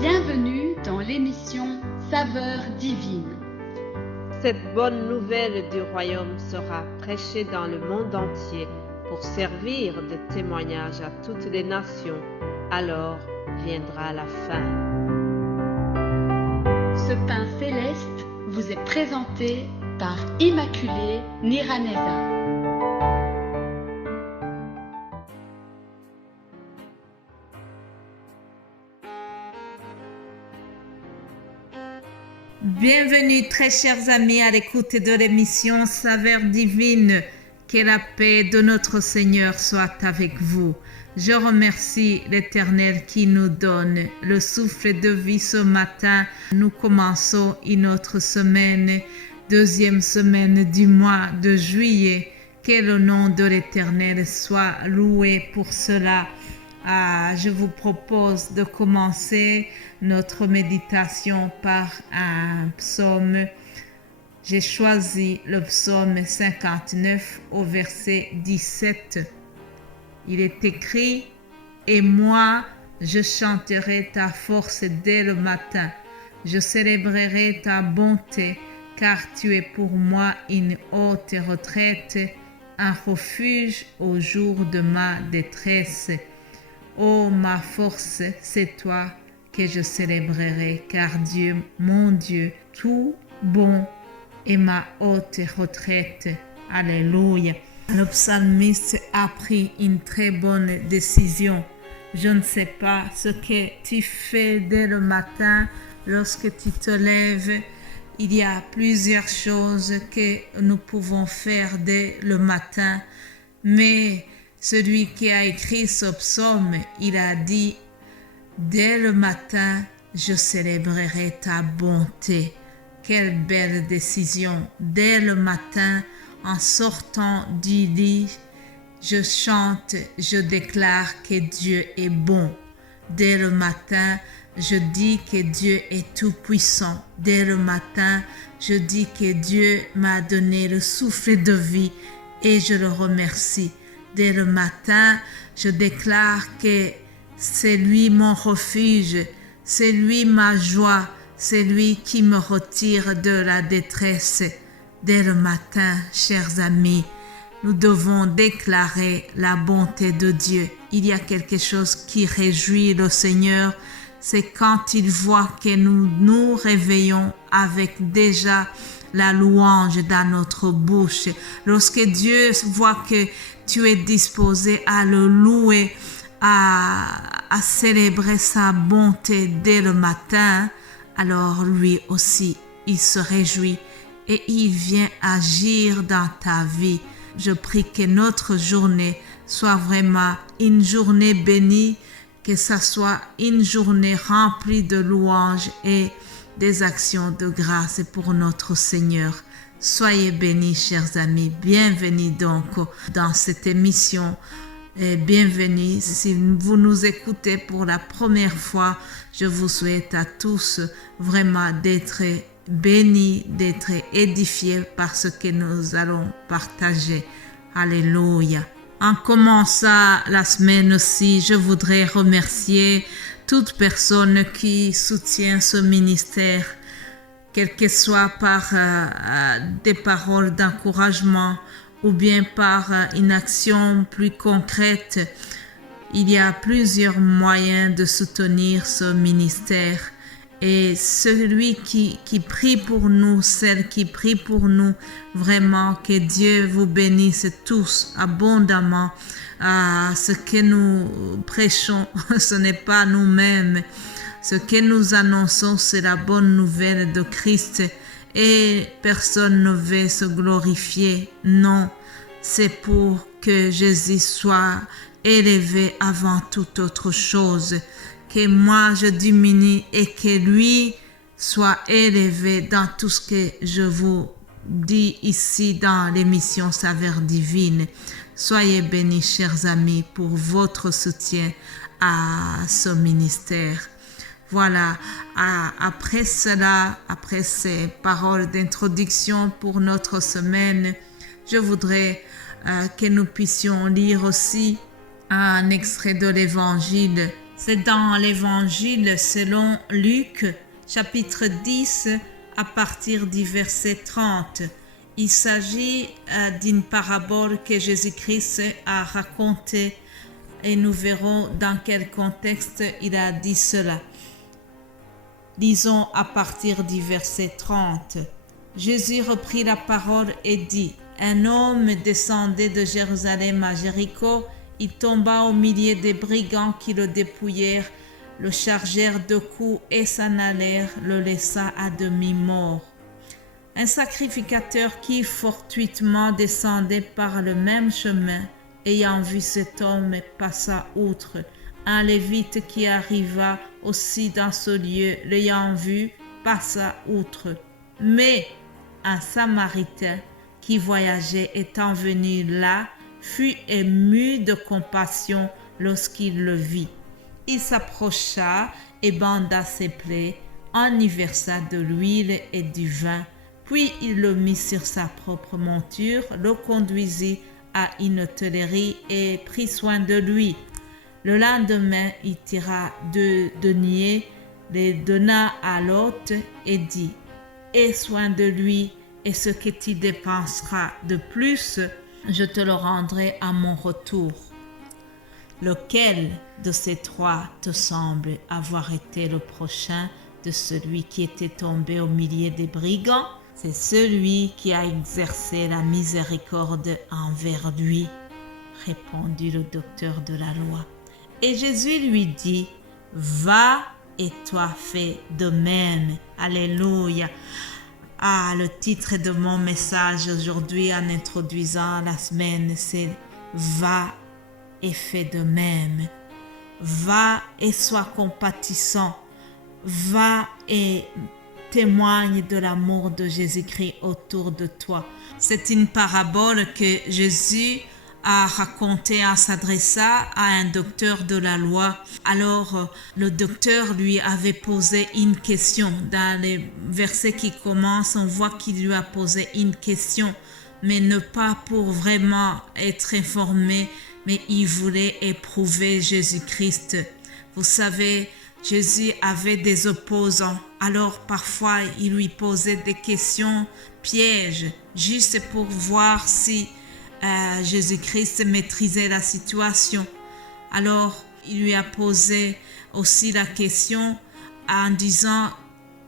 Bienvenue dans l'émission Saveurs divines. Cette bonne nouvelle du royaume sera prêchée dans le monde entier pour servir de témoignage à toutes les nations. Alors viendra la fin. Ce pain céleste vous est présenté par Immaculée Niraneza. Bienvenue très chers amis à l'écoute de l'émission Saveurs divines. Que la paix de notre Seigneur soit avec vous. Je remercie l'Éternel qui nous donne le souffle de vie ce matin. Nous commençons une autre semaine, deuxième semaine du mois de juillet. Que le nom de l'Éternel soit loué pour cela. Je vous propose de commencer notre méditation par un psaume. J'ai choisi le psaume 59 au verset 17. Il est écrit « Et moi, je chanterai ta force dès le matin. Je célébrerai ta bonté, car tu es pour moi une haute retraite, un refuge au jour de ma détresse. Ô ma force, c'est toi que je célébrerai, car Dieu, mon Dieu, tout bon est ma haute retraite. » Alléluia. Le psalmiste a pris une très bonne décision. Je ne sais pas ce que tu fais dès le matin lorsque tu te lèves. Il y a plusieurs choses que nous pouvons faire dès le matin, mais celui qui a écrit ce psaume, il a dit « Dès le matin, je célébrerai ta bonté. » Quelle belle décision! Dès le matin, en sortant du lit, je chante, je déclare que Dieu est bon. Dès le matin, je dis que Dieu est tout-puissant. Dès le matin, je dis que Dieu m'a donné le souffle de vie et je le remercie. Dès le matin, je déclare que c'est lui mon refuge, c'est lui ma joie, c'est lui qui me retire de la détresse. Dès le matin, chers amis, nous devons déclarer la bonté de Dieu. Il y a quelque chose qui réjouit le Seigneur, c'est quand il voit que nous nous réveillons avec déjà la louange dans notre bouche. Lorsque Dieu voit que tu es disposé à le louer, à célébrer sa bonté dès le matin, alors lui aussi, il se réjouit et il vient agir dans ta vie. Je prie que notre journée soit vraiment une journée bénie, que ça soit une journée remplie de louanges et des actions de grâce pour notre Seigneur. Soyez bénis, chers amis. Bienvenue donc dans cette émission. Et bienvenue. Si vous nous écoutez pour la première fois, je vous souhaite à tous vraiment d'être bénis, d'être édifiés par ce que nous allons partager. Alléluia. En commençant la semaine aussi, je voudrais remercier toute personne qui soutient ce ministère, quel que soit par des paroles d'encouragement ou bien par une action plus concrète. Il y a plusieurs moyens de soutenir ce ministère. Et celui qui prie pour nous, celle qui prie pour nous, vraiment que Dieu vous bénisse tous abondamment. Ce que nous prêchons, ce n'est pas nous-mêmes. Ce que nous annonçons, c'est la bonne nouvelle de Christ. Et personne ne veut se glorifier. Non, c'est pour que Jésus soit élevé avant toute autre chose. Que moi je diminue et que lui soit élevé dans tout ce que je vous dis ici dans l'émission Saveurs divines. Soyez bénis, chers amis, pour votre soutien à ce ministère. Voilà, après cela, après ces paroles d'introduction pour notre semaine, je voudrais que nous puissions lire aussi un extrait de l'Évangile C'est dans l'Évangile selon Luc, chapitre 10, à partir du verset 30. Il s'agit d'une parabole que Jésus-Christ a racontée et nous verrons dans quel contexte il a dit cela. Lisons à partir du verset 30. Jésus reprit la parole et dit: Un homme descendait de Jérusalem à Jéricho. Il tomba au milieu des brigands qui le dépouillèrent, le chargèrent de coups et s'en allèrent, le laissa à demi mort. Un sacrificateur qui fortuitement descendait par le même chemin, ayant vu cet homme, passa outre. Un lévite qui arriva aussi dans ce lieu, l'ayant vu, passa outre. Mais un samaritain qui voyageait étant venu là, fut ému de compassion lorsqu'il le vit. Il s'approcha et banda ses plaies, en y versa de l'huile et du vin, puis il le mit sur sa propre monture, le conduisit à une hôtellerie et prit soin de lui. Le lendemain, il tira 2 deniers, les donna à l'hôte et dit: Aie soin de lui, et ce que tu dépenseras de plus, je te le rendrai à mon retour. Lequel de ces 3 te semble avoir été le prochain de celui qui était tombé au milieu des brigands? C'est celui qui a exercé la miséricorde envers lui, répondit le docteur de la loi. Et Jésus lui dit: Va et toi fais de même. Alléluia. Le titre de mon message aujourd'hui en introduisant la semaine, c'est « Va et fais de même ». Va et sois compatissant. Va et témoigne de l'amour de Jésus-Christ autour de toi. C'est une parabole que Jésus a racontée en s'adressant à un docteur de la loi. Alors, le docteur lui avait posé une question. Dans les versets qui commencent, on voit qu'il lui a posé une question, mais ne pas pour vraiment être informé, mais il voulait éprouver Jésus-Christ. Vous savez, Jésus avait des opposants. Alors parfois, il lui posait des questions pièges, juste pour voir si Jésus-Christ maîtrisait la situation. Alors, il lui a posé aussi la question en disant: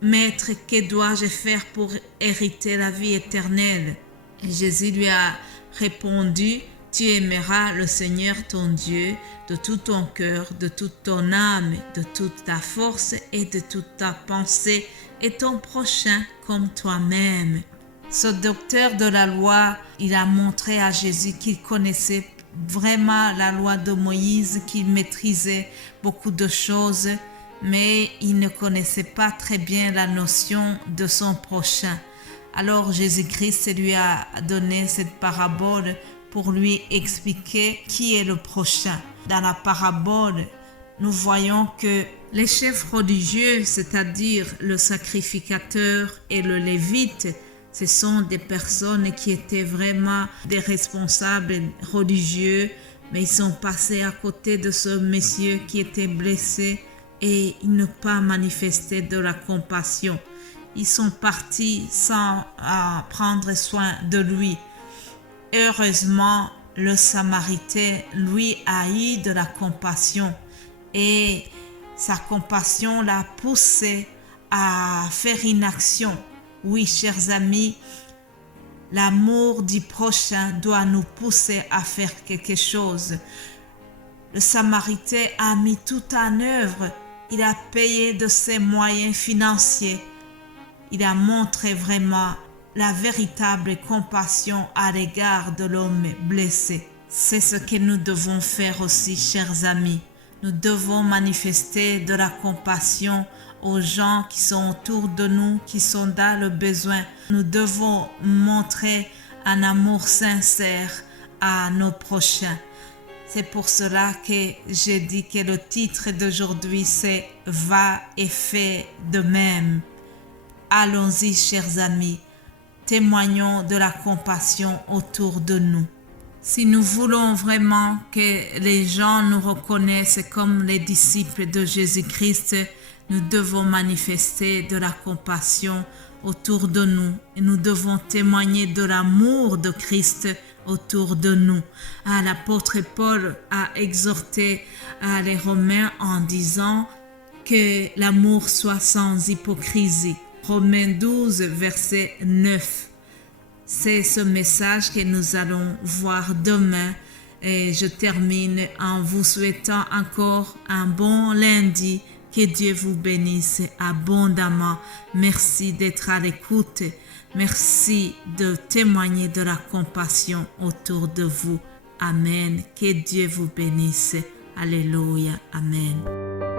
Maître, que dois-je faire pour hériter la vie éternelle? Et Jésus lui a répondu: Tu aimeras le Seigneur ton Dieu de tout ton cœur, de toute ton âme, de toute ta force et de toute ta pensée, et ton prochain comme toi-même. Ce docteur de la loi, il a montré à Jésus qu'il connaissait vraiment la loi de Moïse, qu'il maîtrisait beaucoup de choses, mais il ne connaissait pas très bien la notion de son prochain. Alors Jésus-Christ lui a donné cette parabole pour lui expliquer qui est le prochain. Dans la parabole, nous voyons que les chefs religieux, c'est-à-dire le sacrificateur et le lévite, ce sont des personnes qui étaient vraiment des responsables religieux, mais ils sont passés à côté de ce monsieur qui était blessé et ils n'ont pas manifesté de la compassion. Ils sont partis sans prendre soin de lui. Heureusement, le Samaritain, lui, a eu de la compassion et sa compassion l'a poussé à faire une action. Oui, chers amis, l'amour du prochain doit nous pousser à faire quelque chose. Le Samaritain a mis tout en œuvre. Il a payé de ses moyens financiers. Il a montré vraiment la véritable compassion à l'égard de l'homme blessé. C'est ce que nous devons faire aussi, chers amis. Nous devons manifester de la compassion aux gens qui sont autour de nous, qui sont dans le besoin. Nous devons montrer un amour sincère à nos prochains. C'est pour cela que j'ai dit que le titre d'aujourd'hui c'est « Va et fais de même ». Allons-y, chers amis, témoignons de la compassion autour de nous. Si nous voulons vraiment que les gens nous reconnaissent comme les disciples de Jésus-Christ, nous devons manifester de la compassion autour de nous et nous devons témoigner de l'amour de Christ autour de nous. L'apôtre Paul a exhorté les Romains en disant que l'amour soit sans hypocrisie. Romains 12, verset 9. C'est ce message que nous allons voir demain et je termine en vous souhaitant encore un bon lundi. Que Dieu vous bénisse abondamment. Merci d'être à l'écoute. Merci de témoigner de la compassion autour de vous. Amen. Que Dieu vous bénisse. Alléluia. Amen.